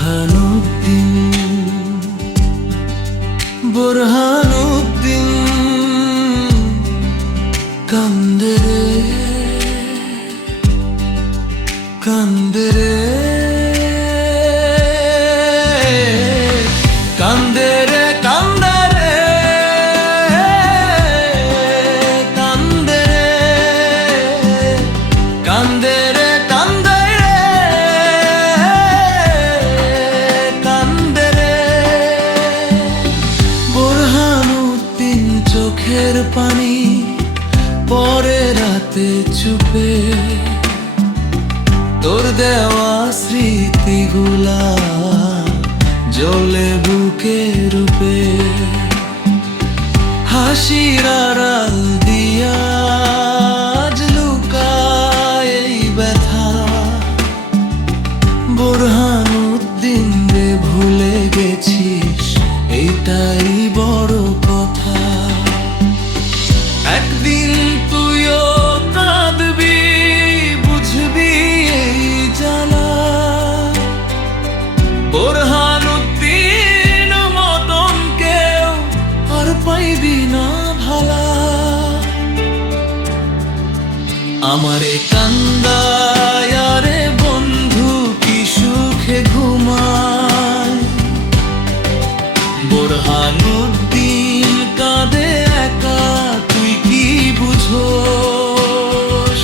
বোরহানুদ্দিন, বোরহানুদ্দিন কান্দে রে, কান্দে রে, কান্দে রে, কান্দে রে, কান্দে রে, কান্দে রে, কান্দে রে, কান্দে রে। বোরহানুদ্দিন চোখের পানি পরে রাতে চুপে, তোর দেওয়া স্মৃতিগুলা জ্বলে বুকে রূপে। হাসির আড়াল দিয়া আজ লুকায় এই ব্যথা। বোরহানুদ্দিন রে ভুলে গেছিস, এইটাই বড় কথা। একদিন তুইও কাঁদবি, বুঝবি এই জ্বালা। বোরহানুদ্দিন মতন কেউ আর পাইবি না ভালা। আমারে কান্দায় রে বন্ধু কি সুখে ঘুমায়। বোরহানুদ্দিন কাঁদে একা, তুই কি বুঝোস?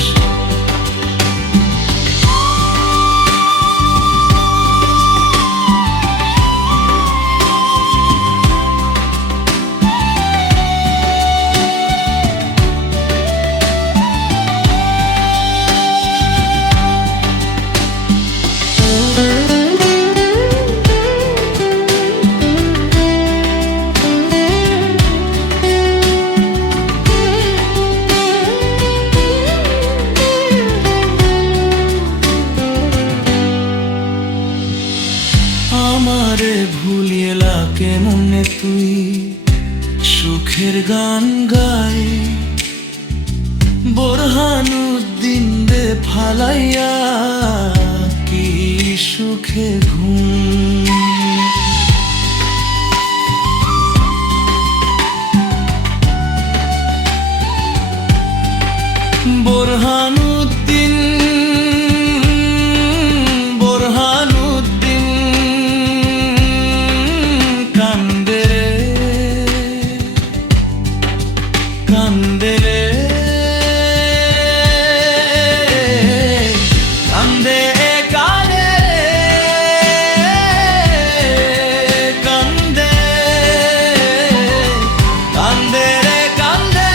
আমারে ভুলিয়েলা কেমনে তুই সুখের গান গাই। বোরহানুদ্দিন রে ফালাইয়া কি সুখে ঘুম। বোরহানুদ্দিন, বোরহানুদ্দিন কান্দে রে, কান্দে রে, কান্দে, কান্দে রে, কান্দে, কান্দে রে, কান্দে,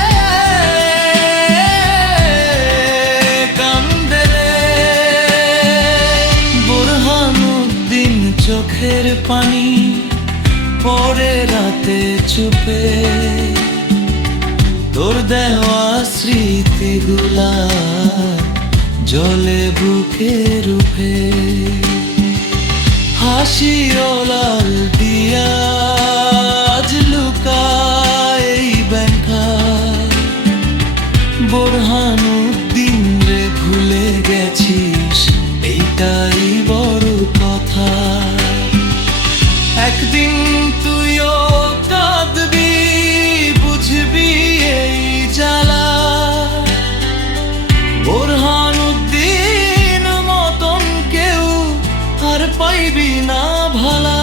কান্দে রে। বোরহানুদ্দিন চোখের পানি পরে রাতে চুপে, তোর দেওয়া স্মৃতিগুলা জ্বলে বুকে রূপে। হাসি ওলাল দিয়া আজ লুকায় এই ব্যথা। বোরহানুদ্দিন রে ভুলে গেছিস, এইটাই বড় কথা। একদিন তুইও কাঁদবি, বুঝবি এই জ্বালা। বোরহানুদ্দিন মতন কেউ আর পাইবি না ভালা।